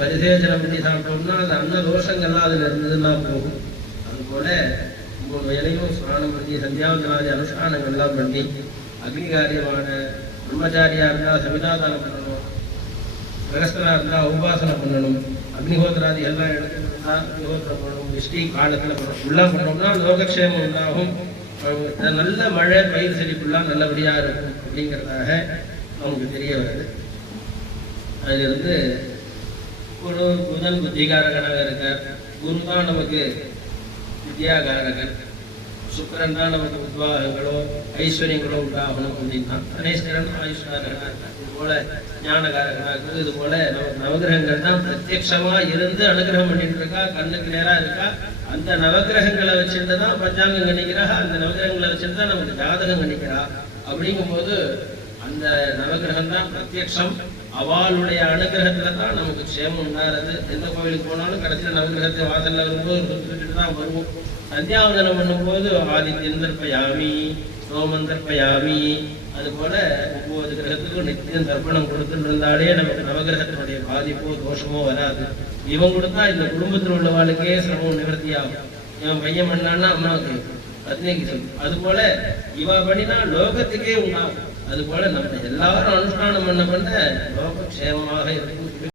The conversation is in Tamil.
பரிசேச்சனம் பண்ணி சாப்பிட்டோம்னா அது அன்ன தோஷங்கள்லாம் அதில் இருந்ததுன்னா போகும். அதுபோல 9 வேளையும் ஸ்நானம் பண்ணி சந்தியாவந்தனாதி அனுஷ்டானங்கள்லாம் பண்ணி அக்னிகாரியமான பிரம்மச்சாரியா இருந்தால் சமிதாதானம் பண்ணணும், கிரகஸ்தனா இருந்தால் உபாசனை பண்ணணும், அக்னிஹோத்திராதி எல்லாம் இடத்துல இருந்தால் அக்னிஹோத்திரம் பண்ணணும், விஷ்டி காலத்தில் பண்ணணும். ஃபுல்லாக பண்ணோம்னா லோகக்ஷேமம் உண்டாகும், நல்ல மழை பயிர் செழிப்புலாம் நல்லபடியாக இருக்கும் அப்படிங்கிறதாக நமக்கு தெரிய வருது. அதிலிருந்து புதன் புத்திகாரகனாக இருக்கார், குரு தான் நமக்கு வித்யாகாரகன், சுக்கரன் தான் நமக்கு உத்வாகங்களோ ஐஸ்வர்யங்களோ உண்டாகணும் அப்படின்னா கணேஸ்வரன் ஆயுஷ்காரகனாக இருக்கார். இது போல ஞானகாரகனாக இருக்குது. இது போல நவகிரகங்கள் தான் பிரத்யட்சமா இருந்து அனுகிரகம் பண்ணிட்டு இருக்கா, கண்ணுக்கு நேரா இருக்கா. அந்த நவகிரகங்களை வச்சுட்டு தான் பஞ்சாங்கம் கணிக்கிறா, அந்த நவகிரகங்களை வச்சுட்டு தான் நமக்கு ஜாதகம் கணிக்கிறா. அப்படிங்கும் போது அந்த நவகிரகம் தான் பிரத்யட்சம், அவளுடைய அனுகிரகத்துல தான் நமக்கு க்ஷேமம் உண்டாகிறது. எந்த கோவிலுக்கு போனாலும் கடைசியில் நவகிரகத்தை வாசல்ல வரும்போது சுத்திட்டு தான் வருவோம். சந்தியாவந்தனம் பண்ணும்போது ஆதித்யன் தர்ப்பயாமி, சோமன் தர்ப்பயாமி, அது போல 9 கிரகத்துக்கும் நித்தியம் தர்ப்பணம் கொடுத்துட்டு இருந்தாலே நமக்கு நவகிரகத்தினுடைய பாதிப்போ தோஷமோ வராது. இவன் கொடுத்தா இந்த குடும்பத்தில் உள்ளவாளுக்கே சிரமம் நிவர்த்தி ஆகும். இவன் பையன் பண்ணான்னா அம்மாவுக்கு பத்னிக்கு சொல்லு. அது போல இவ பண்ணினா லோகத்துக்கே உண்டாகும். அது போல நம்ம எல்லாரும் அனுஷ்டானம் பண்ண லோக க்ஷேமமாக இருக்கும்.